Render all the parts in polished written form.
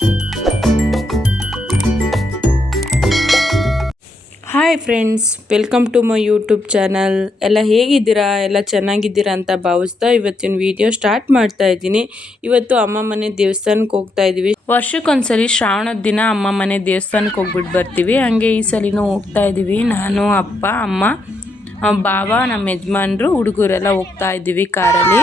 Hi friends, welcome to my YouTube channel. ಎಲ್ಲ ಹೇಗಿದ್ದೀರಾ? ಎಲ್ಲ ಚೆನ್ನಾಗಿದ್ದೀರಾ ಅಂತ ಭಾವಿಸ್ತಾ ಇವತ್ತಿನ ವಿಡಿಯೋ ಸ್ಟಾರ್ಟ್ ಮಾಡ್ತಾ ಇದ್ದೀನಿ. ಇವತ್ತು ಅಮ್ಮ ಮನೆ ದೇವಸ್ಥಾನಕ್ಕೆ ಹೋಗ್ತಾ ಇದ್ದೀವಿ. ವರ್ಷಕ್ಕೊಂದ್ಸಲಿ ಶ್ರಾವಣದ ದಿನ ಅಮ್ಮ ಮನೆ ದೇವಸ್ಥಾನಕ್ಕೆ ಹೋಗ್ಬಿಟ್ಟು ಬರ್ತೀವಿ. ಹಂಗೆ ಈ ಸಲಿನೂ ಹೋಗ್ತಾ ಇದ್ದೀವಿ. ನಾನು, ಅಪ್ಪ, ಅಮ್ಮ, ಬಾವ, ನಮ್ಮ ಯಜಮಾನ್ರು, ಹುಡುಗರೆಲ್ಲ ಹೋಗ್ತಾ ಇದ್ದೀವಿ ಕಾರಲ್ಲಿ.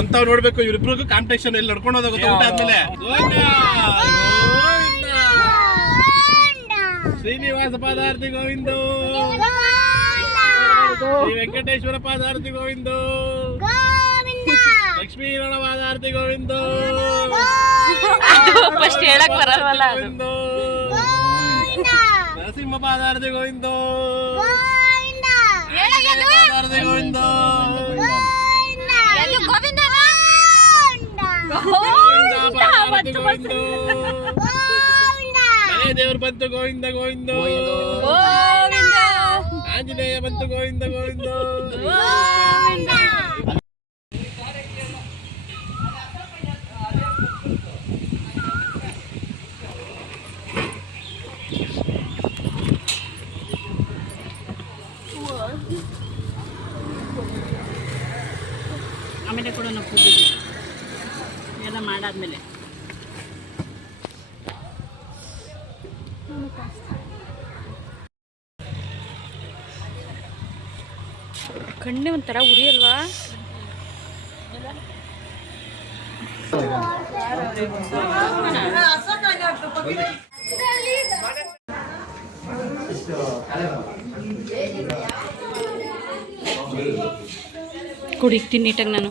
ಒಂತಾವ್ ನೋಡ್ಬೇಕು, ಇವ್ರಿಬ್ರಿಗೂ ಕಾಂಪಿಟೇಷನ್ ಎಲ್ಲಿ ನಡ್ಕೊಂಡು ಹೋದಾಗ ಊಟ ಆದ್ಮೇಲೆ. ಶ್ರೀನಿವಾಸ ಪಾದಾರ್ತಿ ಗೋವಿಂದ, ಶ್ರೀ ವೆಂಕಟೇಶ್ವರ ಪಾದಾರ್ತಿ ಗೋವಿಂದ, ಲಕ್ಷ್ಮೀರಣ ಪಾದಾರ್ತಿ ಗೋವಿಂದ, ಹೇಳಕ್ ಬರಲ್ವಲ್ಲ, ನರಸಿಂಹ ಪಾದಾರ್ತಿ ಗೋವಿಂದ, ಪಾದಾರ್ತಿ ಗೋವಿಂದ, ಮನೆ ದೇವರು ಬಂತು ಗೋವಿಂದ ಗೋವಿಂದ, ಆಂಜನೇಯ ಬಂತು ಗೋವಿಂದ ಗೋವಿಂದ. ಆಮೇಲೆ ಕೂಡ ನಾವು ಕೂತಿದ್ವಿ ಎಲ್ಲ ಮಾಡಾದ್ಮೇಲೆ. ಕಣ್ಣೆ ಒಂಥರ ಉರಿ ಅಲ್ವಾ? ಕುಡಿತೀನಿ ನೀಟಾಗಿ ನಾನು.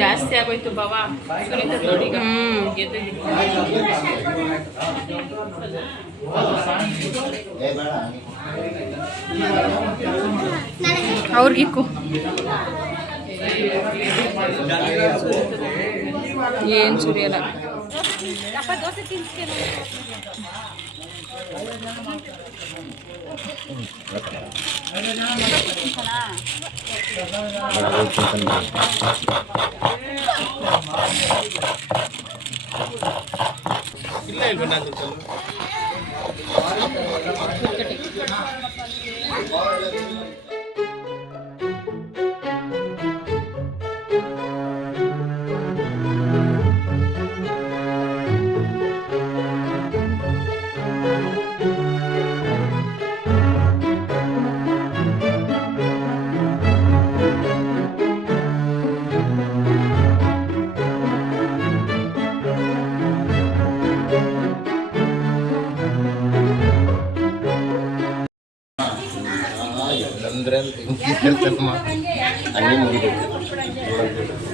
ಜಾಸ್ತಿ ಆಗೋಯ್ತು ಬಾವಾ. ಅವ್ರಿಗಿಕ್ಕು ಏನು ಸುರಿಯಲ್ಲ. ಇಲ್ಲ ಇಲ್ವ ಅಂದ್ರೆ ಹಂಗೆ ಮುಗಿಬೇಕು.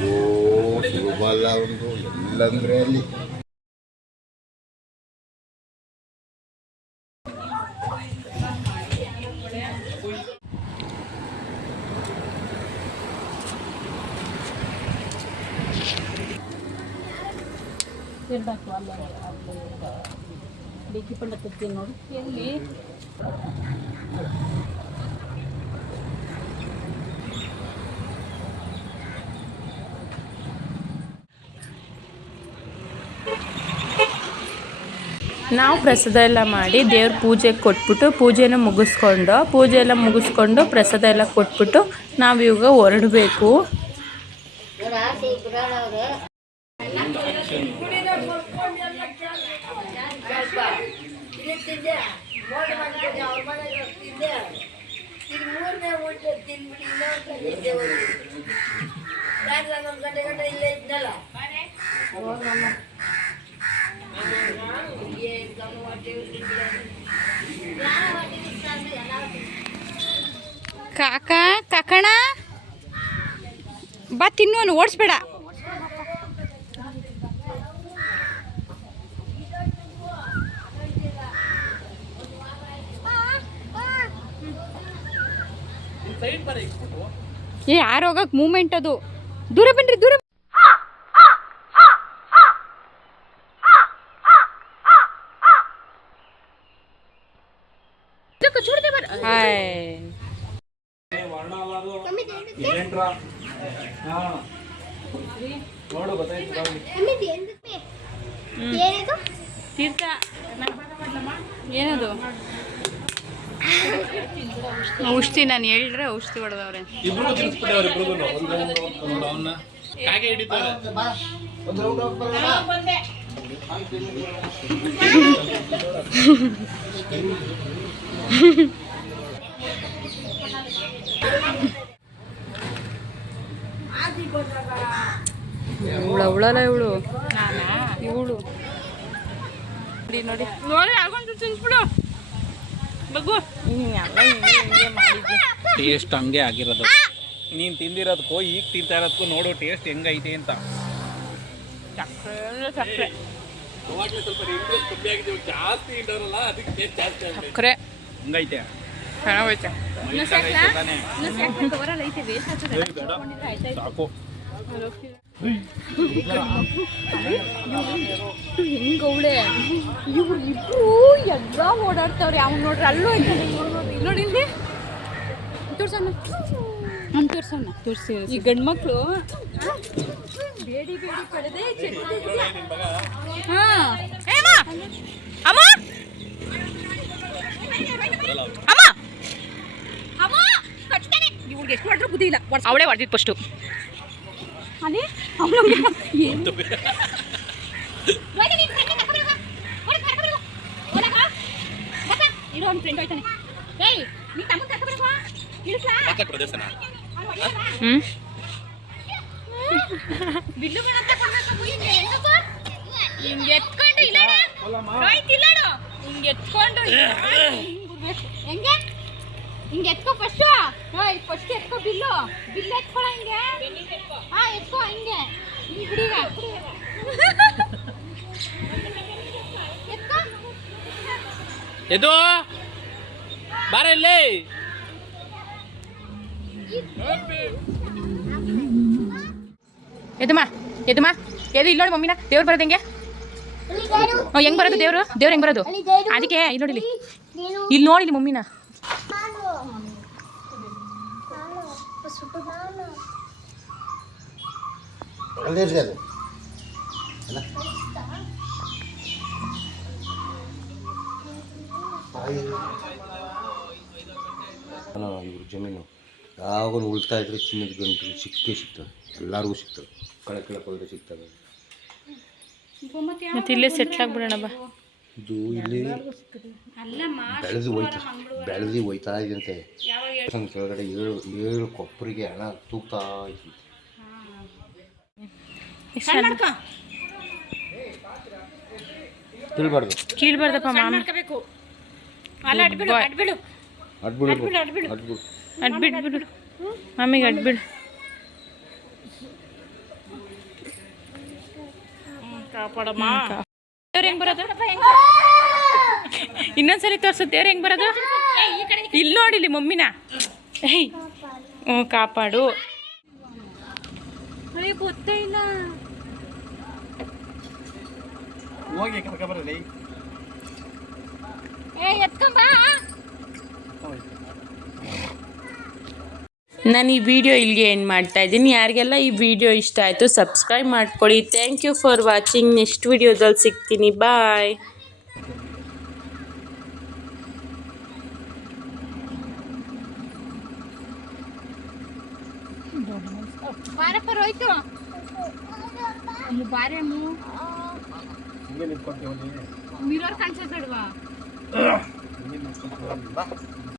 ಓ ಸುಲಭಲ್ಲ ಒಂದು ಎಲ್ಲಂದ್ರೆ ಅಲ್ಲಿ ಬೇಕಿ ಪಂಡ ತರ್ತೀನಿ ನೋಡಿ. ಎಲ್ಲಿ ನಾವು ಪ್ರಸಾದ ಎಲ್ಲ ಮಾಡಿ ದೇವ್ರ ಪೂಜೆಗೆ ಕೊಟ್ಬಿಟ್ಟು ಪೂಜೆ ಎಲ್ಲ ಮುಗಿಸ್ಕೊಂಡು ಪ್ರಸಾದ ಎಲ್ಲ ಕೊಟ್ಬಿಟ್ಟು ನಾವು ಇವಾಗ ಹೊರಡಬೇಕು. ಕಾಕಣ ಬಾ ತಿನ್ನು, ಓಡಿಸ್ಬೇಡ. ಯಾರು ಹೋಗಕ್ ಮೂಮೆಂಟ್ ಅದು. ದೂರ ಬನ್ರಿ, ದೂರ. ತೀರ್ಥ ಏನದು ಔಷಧಿ? ನಾನು ಹೇಳಿದ್ರೆ ಔಷಧಿ ಹೊಡೆದವ್ರೆ. ಇಬ್ರಿಗೂ ತಿನ್ಸ್ಬಿಟ್ಟವ್ರೆ, ಇಬ್ರಿಗೂ ಅವನ್ನ ಕಾಗೆ ಹಿಡಿತಾರೆ. ಅವಳಲ್ಲ ಇವಳು ಇವಳು ನೋಡಿ ನೋಡಿ ಆಗೊಂಡು ತಿನ್ಸ್ಬಿಡು ಬಗ್ಗು. ಟೇಸ್ಟ್ ಹಂಗೆ ಆಗಿರೋದು. ನೀನು ತಿಂದಿರೋದಕ್ಕೂ ಈಗ ತಿಂತಾ ಇರೋದಕ್ಕೂ ನೋಡು ಟೇಸ್ಟ್ ಹೆಂಗೈತೆ ಅಂತ. ಸಕ್ಕರೆ ಜಾಸ್ತಿ ಇದ್ದಾರಲ್ಲ ಅದಕ್ಕೆ ಟೇಸ್ಟ್ ಜಾಸ್ತಿ ಆಗಿದೆ. ಸಕ್ಕರೆ ಹಂಗೈತೆ ಚೆನ್ನಾಗೈತೆ. ಸಾಕು. ಹೆಂಗವಳೆ ಇವ್ರು ಇಬ್ರು ಎಲ್ಲ ಓಡಾಡ್ತಾವ್ರೆ. ಅವ್ನು ನೋಡ್ರಿ ಅಲ್ಲೂ ನೋಡಿ ಇಲ್ಲಿ ತೋರ್ಸೋಣ, ನಾನು ತೋರ್ಸಿ. ಈ ಗಂಡು ಮಕ್ಕಳು ಬೇಡಿ ಬೇಡಿ ಕಳೆದೇ ಇವ್ಳಿಗೆ ಎಷ್ಟು ಮಾಡಿದ್ರು ಬುದ್ಧಿ ಇಲ್ಲ. ಅವಳೇ ಹೊಡೆದಿದ್ದು ಫಸ್ಟು. ಅದೇ ಒಂದು ಫ್ರೆಂಡ್ ಹೋಯ್ತಾನೆ. ಹಿಂಗೆ ಎತ್ಕೊಂಡು ಹೆಂಗೆ ಹಿಂಗೆ ಎತ್ಕೋ ಫಸ್ಟ್. ಫಸ್ಟ್ ಎತ್ಕೋ ಬಿಲ್ಲು ಎತ್ಕೊಳ ಹಿಂಗೆ. ಎತ್ಕೋ ಹಿಂಗೆ ಹಿಂಗೆ ಬಿಡೀಗ ಎತ್ಕೋ. ಎದು ಬಾರ ಇಲ್ಲಿ. ಎದುಮ್ಮ ಎದು ಇಲ್ಲಿ ನೋಡಿ ಮಮ್ಮಿನ. ದೇವ್ರು ಬರೋದು ಹೆಂಗೆ ಬರೋದು ದೇವ್ರು ಹೆಂಗೆ ಬರೋದು? ಅದಕ್ಕೆ ಇಲ್ಲಿ ನೋಡಿ, ಇಲ್ಲಿ ನೋಡಿ ಮಮ್ಮಿನ. ಇವ್ರ ಜಮೀನು ಯಾವಾಗ ಉಳ್ತಾ ಇದ್ರೆ ಚಿನ್ನದ ಗಂಟು ಸಿಕ್ಕೇ ಸಿಗ್ತವೆ, ಎಲ್ಲರಿಗೂ ಸಿಗ್ತವೆ. ಕಳೆ ಹೋದ್ರೆ ಸಿಗ್ತವೆ. ಮತ್ತೆ ಇಲ್ಲೇ ಸೆಟ್ಲ್ ಆಗ್ಬಿಡೋಣ ಬಾ. ಇದು ಇಲ್ಲಿ ಬೆಳೆದು ಹೋಯ್ತಾ ಇದೆಯಂತೆ. ಕೆಳಗಡೆ ಏಳು ಕೊಪ್ಪರಿಗೆ ಹಣ ತೂಗ್ತಾ ಇತ್ತು. ಕೀಳ್ಬಾರ್ದಪ್ಪ ಮಾಮ. ಅಡ್ಬಿಡು ಮಾಮಿಗೆ ಅಡ್ಬಿಡು. ದೇವ್ರ ಹೆಂಗ್ ಬರೋದು? ಇನ್ನೊಂದ್ಸರಿ ತೋರ್ಸು ದೇವ್ರ ಹೆಂಗ್ ಬರೋದು. ಇಲ್ಲಿ ನೋಡಿಲಿ ಮಮ್ಮಿನ. ಕಾಪಾಡು. ಗೊತ್ತೇ ಇಲ್ಲ. ಹೋಗಿ ಕರ್ಕೊಬರಲಿ. ನಾನು ಈ ವಿಡಿಯೋ ಇಲ್ಲಿಗೆ ಎಂಡ್ ಮಾಡ್ತಾ ಇದ್ದೀನಿ. ಯಾರಿಗೆಲ್ಲ ಈ ವಿಡಿಯೋ ಇಷ್ಟ ಆಯಿತು ಸಬ್ಸ್ಕ್ರೈಬ್ ಮಾಡ್ಕೊಳ್ಳಿ. Thank you for watching. Next ವಿಡಿಯೋದಲ್ಲಿ ಸಿಗ್ತೀನಿ. ಬಾಯ್. ಮಿರರ್ ಕಾಣಿಸೋದಲ್ವಾ?